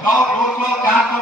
100, 200, 400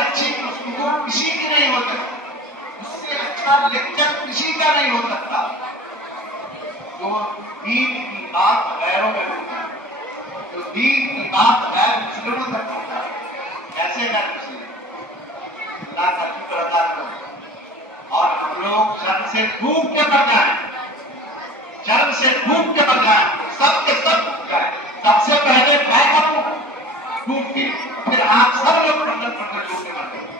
اچھی گفتگو کسی کی نہیں ہو سکتی، اس سے اچھا لیکچر کسی کا نہیں ہو سکتا جو دین کی بات غیروں میں ہوتا ہے، جو دین کی بات غیر مسلموں تک ہوتا ہے، ایسے غیر مسلم اللہ کا شکر ادا کرو اور ہم لوگ شر سے ڈوب کے بچ جائیں، شر سے ڈوب کے بچ جائیں، سب کے سب ڈوب جائیں، سب سے پہلے میں کروں ڈوب کے، پھر آپ سب لوگ پندر ڈوب کے بچ جائیں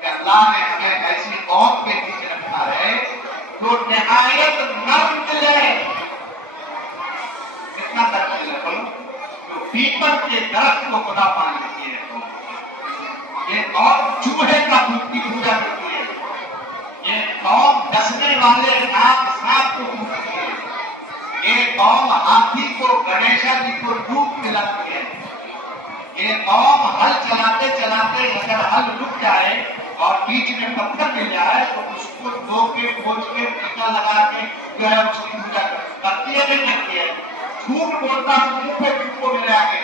کہ اللہ نے ہمیں ایسی قوم کے پیچھے رکھا ہے جو نہایت نرم دل ہے، کتنا نرم دل ہے بولو، جو پیپل کے درخت کو خدا پانی دیتی ہے، یہ قوم چوہے کا دودھ کی پوجا کرتی ہے، یہ قوم ڈسنے والے ناگ سانپ کو پوجتی ہے، یہ قوم ہاتھی کو گنیشا جی کو دودھ پلاتی ہے، یہ قوم ہل چلاتے چلاتے اگر ہل رک جائے اور بیچ میں پتھر مل جائے تو اس کو دھو کے پوچھ کے ٹیکا لگا کے جو ہے اس کی پوجا کرتی ہے نہیں کرتی ہے، جھوٹ بولتا ہوں منہ پہ جھوٹ کو ملے آگے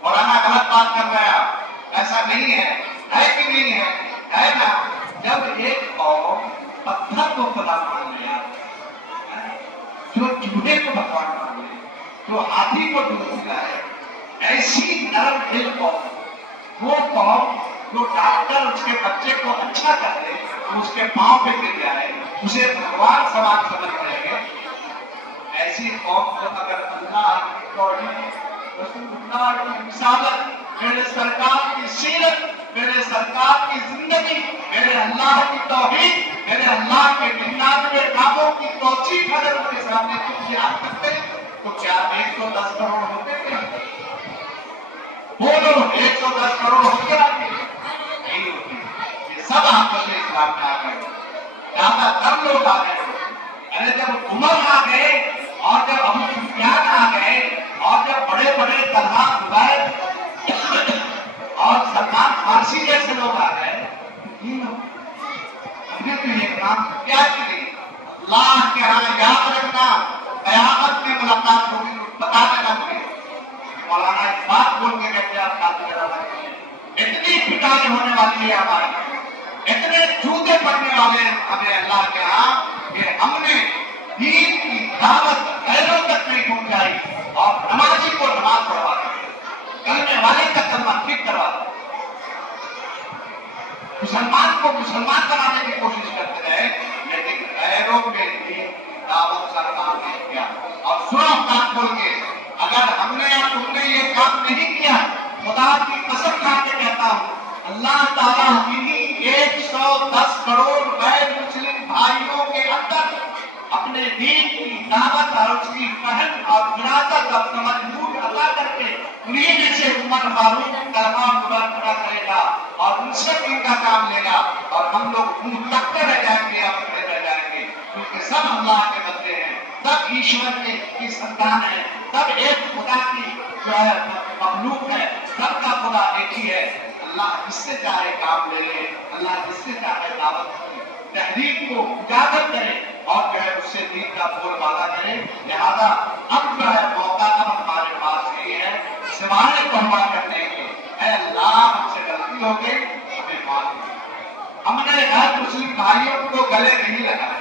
اور انا غلط بات کر رہا ایسا نہیں ہے کہ نہیں ہے نا، جب ایک قوم پتھر کو خدا مان لیا، جو چوہے کو بھگوان مان لے، جو ہاتھی کو دودھ پلائے، ایسی نرم دل قوم، وہ قوم جو ڈاکٹر اس کے بچے کو اچھا کر دے تو اس کے پاؤں پہ گر جائے، اسے بھگوان سماج سمجھ کریں گے، ایسی قوم کو اگر اللہ کی توحید، رسول اللہ کی رسالت، میرے سرکار کی سیرت، میرے سرکار کی زندگی، میرے اللہ کی توحید، میرے اللہ کے 99 ناموں کی توصیف اگر ان کے سامنے تم یاد کرتے تو کیا 110 کروڑ ہوتے ہیں؟ بولو 110 کروڑ ہوتے ہیں؟ نہیں ہوتے، یہ سب احمد اسلام میں آ گئے، زیادہ تر لوگ آ گئے، ارے جب عمر آ گئے اور جب ابو سفیان آ گئے اور جب بڑے بڑے طلحہ زبیر اور سلمان فارسی جیسے لوگ آ گئے، ہم نے تو یہ کام کیا کی؟ اللہ کے ہاں یاد رکھنا قیامت میں ملاقات ہوگی، بتا دینا مجھے، مولانا ایک بات بول کے کہتے ہیں آپ شادی کرا رہے ہیں، اتنی پٹائی ہونے والی ہے ہماری، اتنے جوتے پڑنے والے ہیں ہمیں اللہ کے ہاں کہ ہم نے دین کی دعوت غیروں تک نہیں پہنچائی اور نمازی کو نماز پڑھوا دی، کلمے والے کا کلمہ ٹھیک کروا دی، مسلمان کو مسلمان بنانے کی کوشش کرتے رہے لیکن غیروں میں دین کی دعوت کا کام نہیں کیا۔ اور سنو کام کھول کے، اگر ہم نے یا تم نے یہ کام نہیں کیا، خدا کی قسم کھا کے کہتا ہوں اللہ تعالیٰ انہی 110 کروڑ غیر مسلم بھائیوں کے اندر اپنے دین کی دعوت اور اس کی فہم اور وراثت اور تمدن عطا کر کے انہیں میں سے عمر فاروق کلمہ پورا کرے گا اور ان سے دین کا کام لے گا اور ہم لوگ منہ تکتے رہ جائیں گے، اپنے رہ جائیں گے، کیونکہ سب اللہ کے بندے ہیں، سب ایشور کی سنتان ہے، سب ایک خدا کی جو ہے مخلوق ہے، سب کا خدا ایک ہی ہے، اللہ جس سے چاہے کام لے لے، اللہ جس سے چاہے دعوت کی تحریک کو اجاگر کرے اور جو ہے اس سے دین کا بول بالا کرے، لہذا اب جو ہے موقع اب ہمارے پاس نہیں ہے سوائے توبہ کرنے کے، اے اللہ ہم سے غلطی ہو گئی ہمیں معاف کر، ہم نے غیر مسلم بھائیوں کو گلے نہیں لگائے،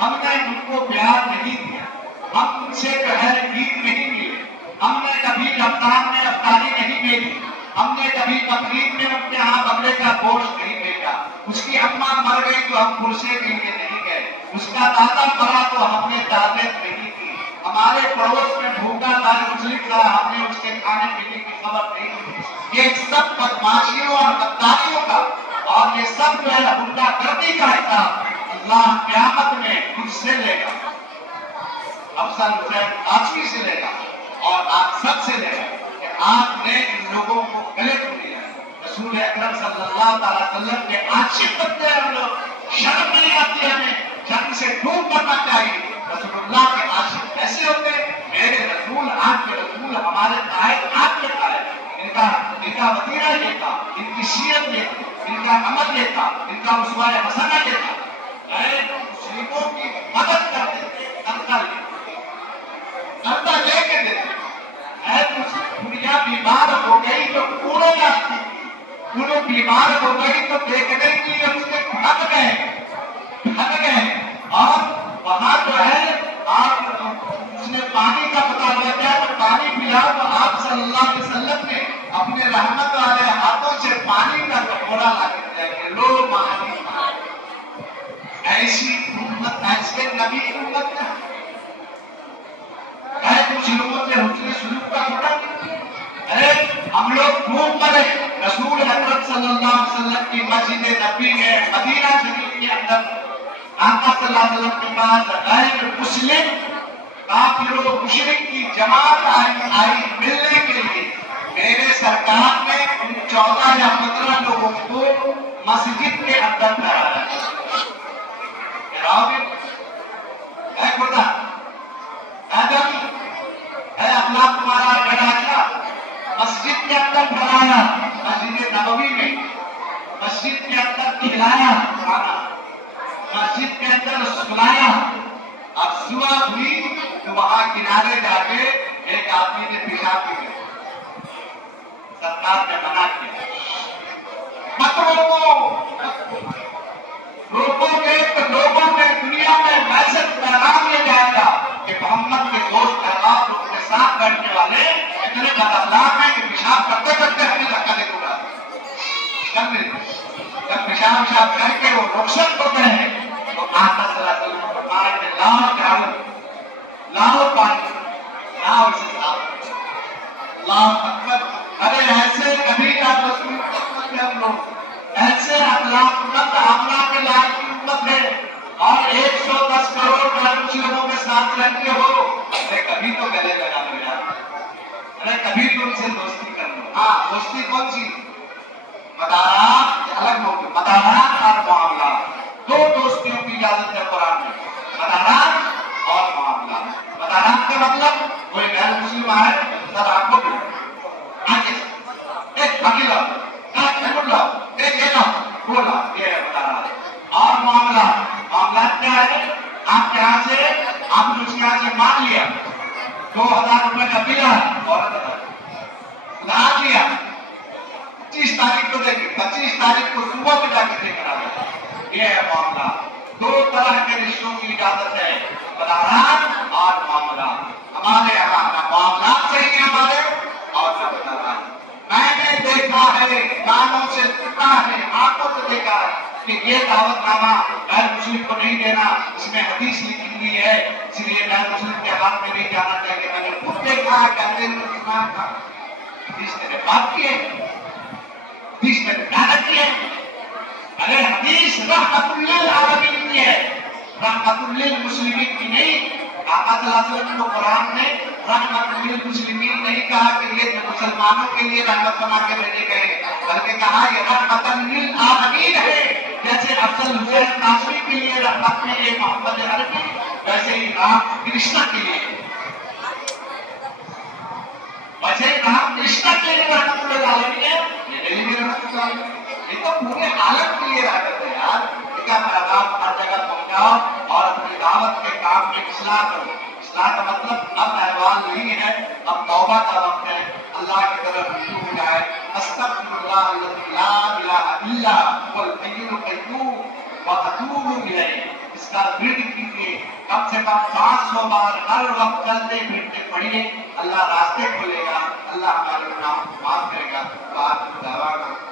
ہم نے ان کو پیار نہیں دیا، ہم ان سے جو ہے عید نہیں ملے، ہم نے کبھی رمضان میں افطاری نہیں بھیجی، ہم نے کبھی بقرعید میں ان کے ہاں بکرے کا گوشت نہیں بھیجا، اس کی اماں مر گئی تو ہم پرسے کے لیے نہیں گئے، اس کا دادا مرا تو ہم نے تعزیت نہیں کی، ہمارے پڑوس میں بھوکا غیر مسلم تھا ہم نے اس کے کھانے پینے کی خبر نہیں دی، یہ سب بدماشیوں اور غداریوں کا اور یہ سب جو ہے غنڈہ گردی کا حساب اللہ قیامت میں خود سے لے گا، افضل حسین قاسمی سے لے گا اور آپ سب سے لے گا کہ آپ نے ان لوگوں کو گلے کو دیا، رسول اکرم صلی اللہ علیہ وسلم کے عاشق بنتے ہیں ہم لوگ، شرم نہیں آتی ہمیں، شرم سے ڈوب کرنا چاہیے، رسول اللہ کے عاشق ایسے ہوتے میرے رسول آپ کے رسول ہمارے قائد آپ کے قائد، ان کا وطیرہ یہ تھا، ان کی سیرت یہ تھی، ان کا عمل یہ تھا، ان کا اسوہ حسنہ یہ تھا، اے مسلموں کی مدد کرتے تھے، قرضہ لے کے دیتے، اے دنیا بیمار ہو گئی تو کوڑے لاتی تھی، وہ بیمار ہو گئی تو دیکھنے کے لیے اس کے تھک گئے اور وہاں جو ہے آپ اس نے پانی کا مطالبہ کیا تو پانی پیا تو آپ صلی اللہ علیہ وسلم نے اپنے رحمت والے ہاتھوں سے پانی کا کٹورا لا کے دیا کہ لو پانی ایسی امت ایسے نبی امت ہے کچھ لوگوں سے حسن سلوک کا چھوٹا ارے ہم لوگ خوب مرے رسول اکرم صلی اللہ علیہ وسلم کی مسجد نبی ہے مدینہ شریف کے اندر آقا صلی اللہ علیہ وسلم کے پاس غیر مسلم کافر و مشرک کی جماعت آئی ملنے کے لیے میرے سرکار نے ان 14 یا 15 لوگوں کو مسجد کے اندر ٹھہرایا اے خدا آدم اے اخلاق تمہارا بڑا اچھا مسجد کے اندر ٹھہرایا مسجد نبوی میں مسجد کے اندر کھلایا کھانا مسجد کے اندر سلایا اب صبح ہوئی تو وہاں کنارے جا کے ایک آدمی نے پیشاب کی سرکار نے منع کیا مت لوگوں کے دنیا میں میسج پیغام لے جائے گا کہ محمد کے دوست احباب لوگوں کے ساتھ بیٹھنے والے اتنے بد اخلاق ہیں کہ پیشاب کرتے کرتے ہمیں دھکا دے دوں گا جب پیشاب کر کے وہ رخصت ہوتے ہیں تو آقا صلی اللہ علیہ وسلم نے فرمایا کہ لاؤ پانی لاؤ اسے صاف لاؤ اکبر ارے ایسے کبھی کا رسول ہم لوگ ایسے اخلاق مت اخلاق کے لائق کی امت ہے اور 110 کروڑ مسلمانوں کے ساتھ رہتے ہو ارے کبھی تو گلے لگا لو یار ارے کبھی تو ان سے دوستی کر لو ہاں دوستی کون سی مدارات الگ ہوگی مدارات اور معاملات دو دوستیوں کی اجازت ہے قرآن میں مدارات اور معاملات مدارات کا مطلب کوئی غیر مسلم آئے سب آپ کو بھی آگے ایک اکیلا ایک ایک بولا یہ ہے مدارات اور معاملات کیا ہے آپ کے یہاں سے آپ نے اس کے یہاں سے مان لیا 2000 روپے کا بل ہے اور ادھار لیا 25 تاریخ کو دے کے 25 تاریخ کو صبح میں جا کے دے کر آیا یہ ہے معاملہ دو طرح کے رشتوں کی اجازت ہے مدارات اور معاملات ہمارے یہاں نہ معاملات صحیح ہیں ہمارے اور نہ مدارات میں نے دیکھا ہے کانوں سے سنا ہے آنکھوں سے دیکھا ہے کہ یہ دعوت نامہ غیر مسلم کو نہیں دینا اس میں حدیث لکھی ہوئی ہے اس لیے غیر مسلم کے ہاتھ میں نہیں جانا چاہیے میں نے خود دیکھا ہے کہ انگریز نے سنا تھا حدیث نے بات کی ہے حدیث نے محنت کی ہے ارے حدیث رحمت للعالمین کی ہے رحمت للمسلمین کی نہیں آقا صلی اللہ علیہ وسلم کو قرآن نے رحمت للمسلمین نہیں کہا کہ یہ مسلمانوں کے لیے رحمت بنا کے بھیجے گئے بلکہ کہا یہ رحمت للعالمین ہے جیسے افضل حسین قاسمی کے لیے رحمت میں یہ محمد عربی ویسے ہی رام کرشنا کے لیے رحمت للعالمین ہے یہ تو پورے عالم کے لیے رحمت ہے یار کیا پیغام ہر جگہ پہنچاؤ اور اپنی دعوت کے کام میں اصلاح کرو اصلاح کا مطلب اب احوال نہیں ہے اب توبہ کا وقت ہے اللہ کی طرف رجوع ہو جائے استغفر اللہ الذی لا الہ الا هو الحی القیوم واتوب الیہ اس کا ورد کیجیے کم سے کم 500 بار ہر وقت چلتے پھرتے پڑھیے اللہ راستے کھولے گا اللہ ہمارے گناہوں کو معاف کرے گا بات دعوانا